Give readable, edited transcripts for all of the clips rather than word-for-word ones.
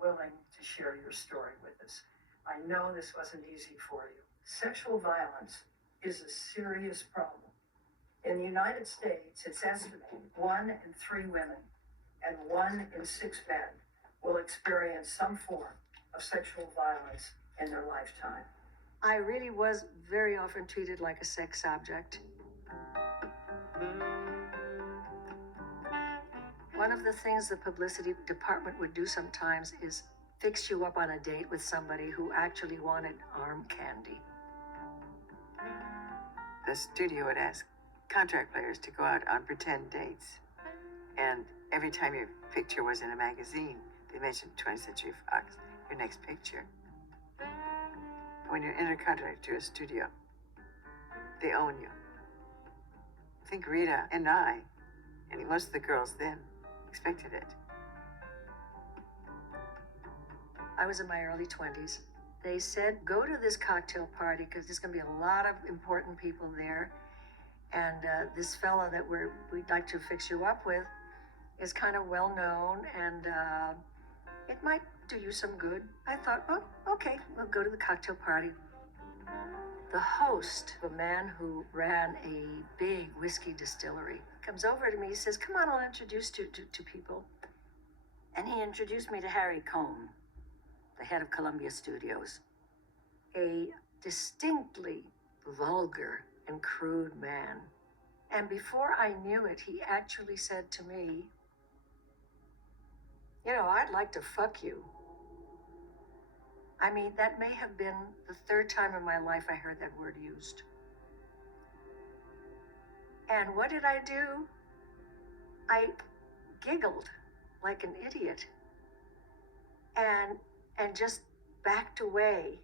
willing to share your story with us. I know this wasn't easy for you. Sexual violence is a serious problem. In the United States, it's estimated 1 in 3 women and 1 in 6 men will experience some form of sexual violence in their lifetime. I really was very often treated like a sex object. One of the things the publicity department would do sometimes is fix you up on a date with somebody who actually wanted arm candy. The studio would ask contract players to go out on pretend dates. And every time your picture was in a magazine, they mentioned 20th Century Fox, your next picture. When you're under contract to a studio, they own you. I think Rita and I, and most of the girls then, expected it. I was in my early 20s. They said, go to this cocktail party because there's going to be a lot of important people there. And this fella that we'd like to fix you up with is kind of well known, and it might do you some good. I thought, oh, okay, we'll go to the cocktail party. The host, a man who ran a big whiskey distillery, comes over to me. He says, come on, I'll introduce you to people. And he introduced me to Harry Cohn, the head of Columbia Studios, a distinctly vulgar and crude man. And before I knew it, he actually said to me, you know, I'd like to fuck you. I mean, that may have been the 3rd time in my life I heard that word used. And what did I do? I giggled like an idiot and just backed away.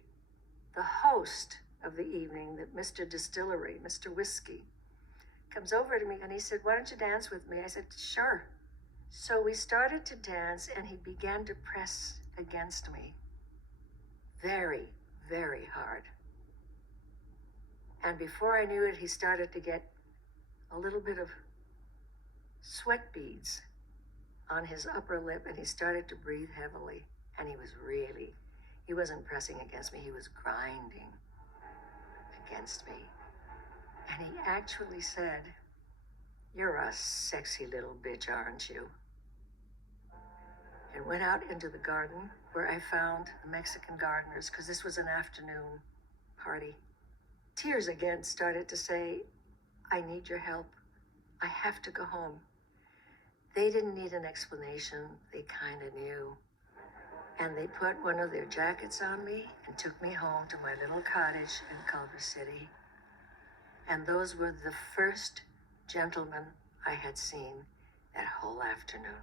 The host of the evening, that Mr. Distillery, Mr. Whiskey, comes over to me and he said, why don't you dance with me? I said, sure. So we started to dance and he began to press against me very, very hard. And before I knew it, he started to get a little bit of sweat beads on his upper lip and he started to breathe heavily. And he wasn't pressing against me, he was grinding against me. And he actually said, you're a sexy little bitch, aren't you? And went out into the garden where I found the Mexican gardeners, because this was an afternoon party. Tears again started to say, I need your help. I have to go home. They didn't need an explanation. They kind of knew. And they put one of their jackets on me and took me home to my little cottage in Culver City. And those were the first gentlemen I had seen that whole afternoon.